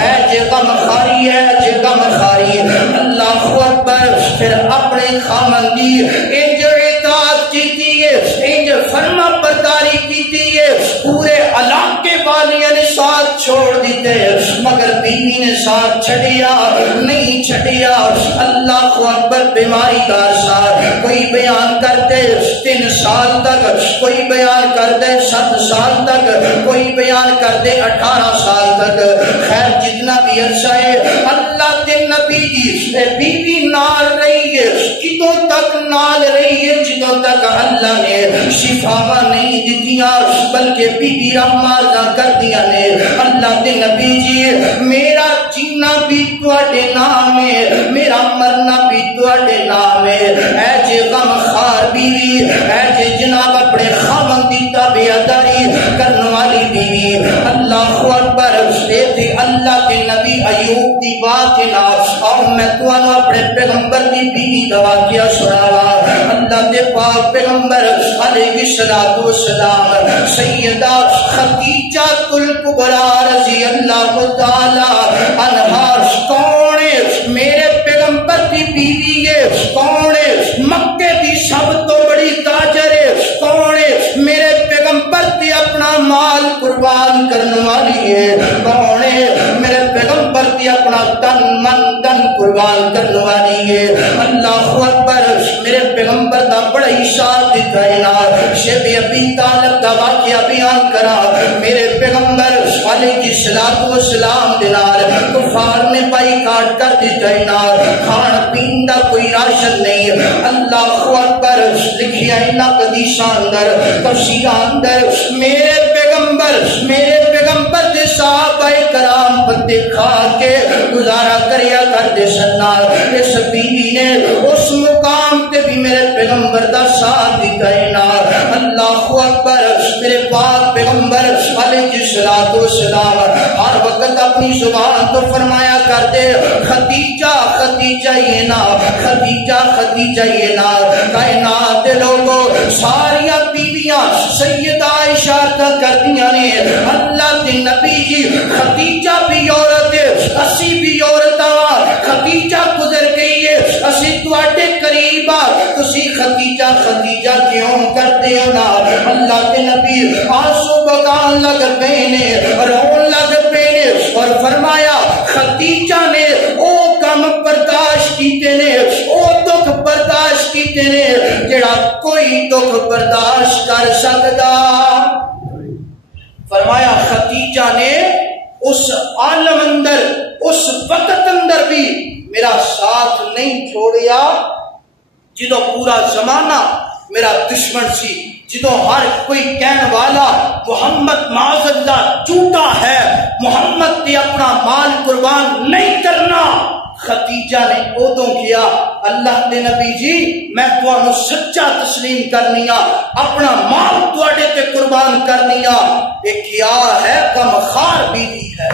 ہے. جے غم خاری ہے جے غم خاری. اللہ اکبر. پھر اپنے خامن دی انج اطاعت کیتی ہے انج فرما برداری کیتی ہے. پورے علاقے والیاں نے ساتھ چھوڑ دیتے مگر بیوی نے ساتھ چھڑیا نہیں چھڑیا، اللہ اکبر، بیماری کا اثر کوئی بیان کرتے 3 سال تک، کوئی بیان کرتے 7 سال تک، کوئی بیان کرتے 18 سال تک، خیر جتنا بھی عرصہ ہے اللہ کے نبی جی بیوی نال رہی ہے، جدوں تک نال رہی ہے جدوں تک اللہ نے شفاواں نہیں دتیاں بلکہ بیوی رحماں کر دیا نے۔ اللہ کے نبی جی میرا جینا بھی تواڈے نام ہے، میرا مرنا بھی تواڈے نام ہے، اے جے غم خار بیوی، اے جے جناب اپنے خاوند دی تابعداری کرنے والی بیوی، اللہ اکبر، اے اللہ کے نبی ایوب دی بات نا اور میں تانوں اپنے پیغمبر دی بیوی دا واقعہ سناواں۔ اللہ دے پاک پیغمبر علیہ الصلوۃ والسلام سیدہ خدیجہ الکبریٰ رضی اللہ تعالی عنہا کون ہے؟ میرے پیغمبر دی بیوی ہے، کون ہے؟ مکے دی سب تو بڑی تاجر ہے، کون ہے؟ میرے پیغمبر دی اپنا مال قربان کرنے والی ہے، کون ہے؟ میرے پیغمبر دی اپنا تن من دن قربان کرنے والی ہے۔ اللہ اکبر، میرے پیغمبر دا بڑا ہی ساتھ دیتا ہے نا۔ شیخ ابی طالب دا واقعہ بیان کرا، میرے پیغمبر علیہ الصلوۃ والسلام دے نال کفار نے بائی کاٹ کر دیتا ہے نا، کھان پین دا کوئی راشن نہیں۔ اللہ اکبر، لکھیا ہے نا حدیثاں اندر تفسیراں اندر میرے پیغمبر دے صحابہ کرام پتے کھا کے گزارا کریا کرتے سننا۔ اس بیوی نے اس مقام تے بھی میرے پیغمبر دا ساتھ دیتا ہے نا۔ اللہ اکبر، میرے پاک پیغمبر علیہ الصلوۃ والسلام ہر وقت اپنی زبان تو فرمایا کرتے خدیجہ خدیجہ یہ نا، خدیجہ خدیجہ یہ نا۔ کائنات دے لوگوں ساریاں بیویاں سیدہ عائشہ کردیاں نے، اللہ کے نبی جی خدیجہ بھی عورت ہے، اسی بھی عورت آ، خدیجہ گزر گئی ہے، اسی تواڈے قریب آ، تسی خدیجہ خدیجہ کیوں کرتے ہو نا؟ اللہ کے نبی آنسو بگان لگ پے نے، رون لگ پے نے اور فرمایا خدیجہ نے او کم برداشت کیتے نے، او دکھ برداشت کیتے نے جڑا کوئی دکھ برداشت کر سکدا۔ فرمایا خدیجہ نے اس عالم اندر اس وقت اندر بھی میرا ساتھ نہیں چھوڑیا جدو پورا زمانہ میرا دشمن سی، جدو ہر کوئی کہنے والا محمد معاذ اللہ جھوٹا ہے، محمد نے اپنا مال قربان نہیں کرنا، خدیجہ نے ادوں کیا اللہ دے نبی جی میں تانوں سچا تسلیم کرنیا، اپنا مال تواڈے تے قربان کرنیا۔ یہ کیا ہے؟ غم خار بیوی ہے،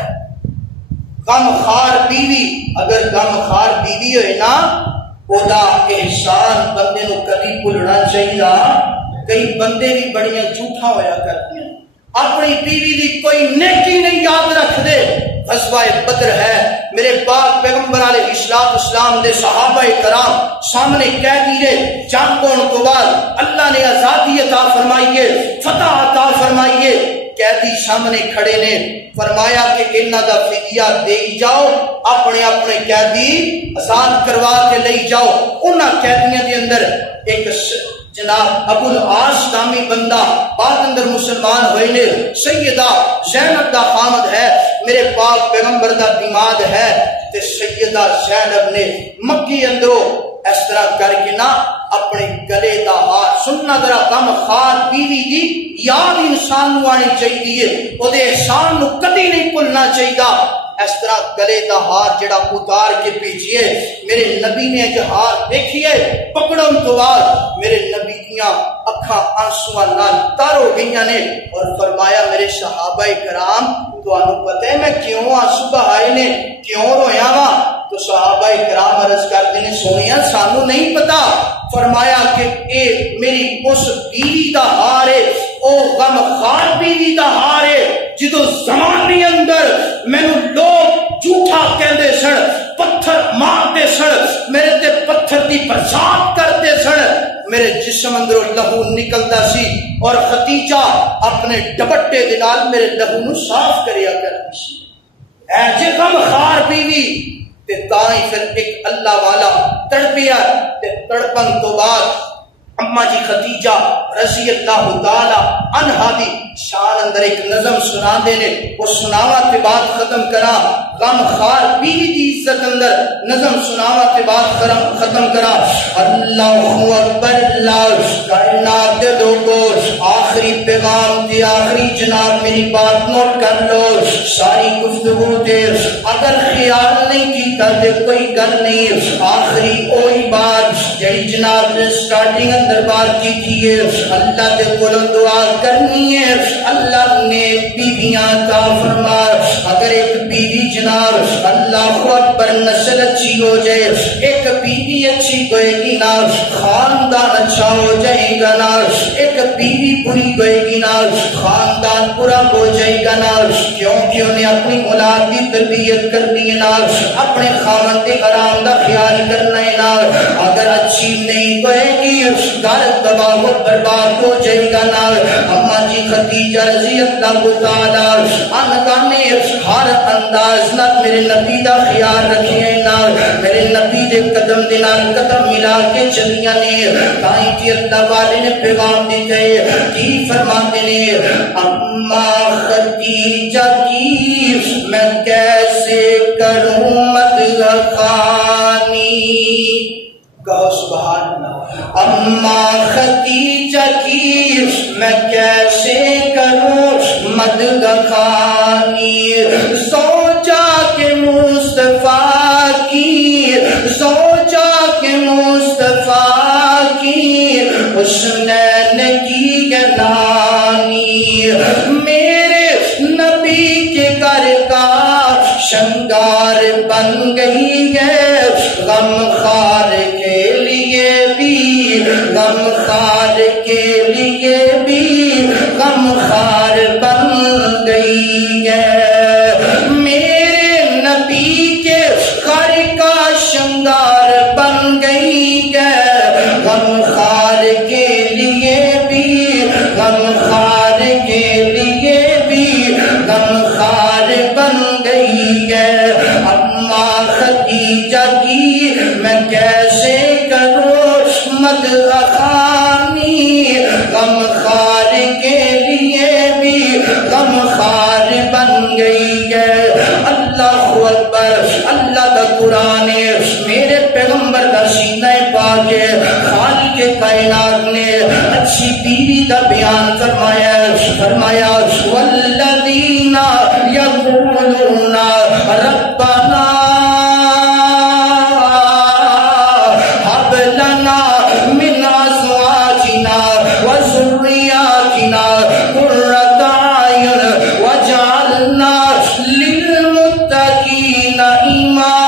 غم خار بیوی۔ اگر غم خار بیوی ہوئے نا اودا احسان بندے نو کبھی بھولنا چاہیے۔ کئی بندے بھی بڑیاں جھوٹا ہویا کرتے ہیں، اپنی بیوی دی کوئی نیکی نہیں یاد رکھ دے۔ غزوہ بدر ہے، میرے پاک پیغمبر علیہ السلام دے صحابہ کرام سامنے قیدی نے، جنگ ہونے تو بعد اللہ نے آزادی عطا فرمائیے، فتح عطا فرمائیے، قیدی سامنے کھڑے نے، فرمایا کہ انہاں دا فدیہ دے جاؤ، اپنے اپنے قیدی آزاد کروا کے لے جاؤ۔ انہاں قیدیاں دے اندر ایک جناب ابو العاص نامی بندہ بعد اندر مسلمان ہوئے نے، سیدہ زینب دا خامد ہے، میرے پاک پیغمبر دا بیماد ہے، تے سیدہ زینب نے مکی اندروں اس طرح کر کے نا اپنے گلے دا ہاتھ سننا ذرا غم خار بیوی دی یاد انسان نو آنی چاہیے، او دے احسان نو کدی نہیں بھولنا چاہیے۔ اس طرح گلے دا ہار جڑا اتار کے پیچھے میرے نبی نے جو ہار دیکھیے پکڑن تو بعد میرے نبی دیاں اکھاں آنسواں نال تر ہو گئیاں نے، اور فرمایا میرے صحابہ کرام تانوں پتہ ہے میں کیوں آنسو بہائے نے، کیوں رویا وا؟ تو صحابہ کرام عرض کرتے نے سونیا سانو نہیں پتا۔ فرمایا کہ اے میری اس بیوی دا ہار ہے، او غم خار بیوی دا ہار ہے جدو زمانے اندر مینوں لوگ جھوٹا کہندے سن، پتھر مارتے سن، میرے تے پتھر دی برسات کرتے سن، میرے جسم اندروں لہو نکلدا سی، اور خدیجہ اپنے دوپٹے دے نال میرے لہو نو صاف کریا کرتی سی۔ اے جے غم بیوی تے تائیں پھر ایک اللہ والا تڑپیا تے تڑپن تو بعد اماں جی خدیجہ رضی اللہ تعالی عنہا دی شان اندر ایک نظم سنا دینے وہ سناوا تے بعد ختم کرا غم خار بیوی دی عزت اندر نظم سناوا تے بعد ختم کرا اللہ اکبر اللہ کائنات دے لوگو آخری پیغام تے آخری جناب میری بات نوٹ کر لو ساری گفتگو تے اگر خیال نہیں کیتا تے کوئی گل نہیں آخری وہی بات جی جناب نے سٹارٹنگ اندر بات کی تھی اللہ دے کولوں دعا کرنی ہے اللہ نے بیویاں عطا فرما اگر ایک بیوی جناب اللہ اکبر نسل اچھی ہو جائے ایک بیوی اچھی ہوئے گی نا خاندان اچھا ہو جائے گا نا ایک بیوی بری ہوئے گی نا خاندان برا ہو جائے گا نا کیونکہ انہیں اپنی اولاد کی تربیت کرنی ہے نا اپنے خاوند کے آرام کا خیال کرنا ہے نا اگر اچھی نہیں ہوئے گی گھر تباہ و برباد ہو جائے گا نا اماں جی خدیجہ رضی اللہ تعالی عنہا نے ہر انداز نہ میرے نبی دا خیال رکھے نا میرے نبی دے قدم دے نال قدم ملا کے چلیاں نے تائیں کہ اللہ والے نے پیغام دیتے کی فرماتے نے اماں خدیجہ کی میں کیسے کروں مدح خوانی کہو سبحان اللہ اماں خدیجہ کی میں کیسے کروں مدح خوانی زوجہ کے مصطفیٰ کی زوجہ کے مصطفیٰ کی حسنین کی گنانی میرے نبی کے گھر کا شنگار بن گئی ہے غم خار کے لیے بھی غم خار کے لیے بھی غم خار بن گئی ہے میرے نبی کے گھر کا شنگار بن گئی ہے غم خار کے لیے بھی غم خار کے لیے بھی غم خار بن گئی ہے اماں خدیجہ کی میں کیسے کروں مدح خوانی غم خار کے لیے بھی غم خار بن گئی ہے اللہ اکبر اللہ کا قرآن میرے پیغمبر کا سینہ پاک خالق کائنات نے اچھی بیوی کا بیان فرمایا والذین یقولون ربنا قرۃ اعین وجعلنا للمتقین اماما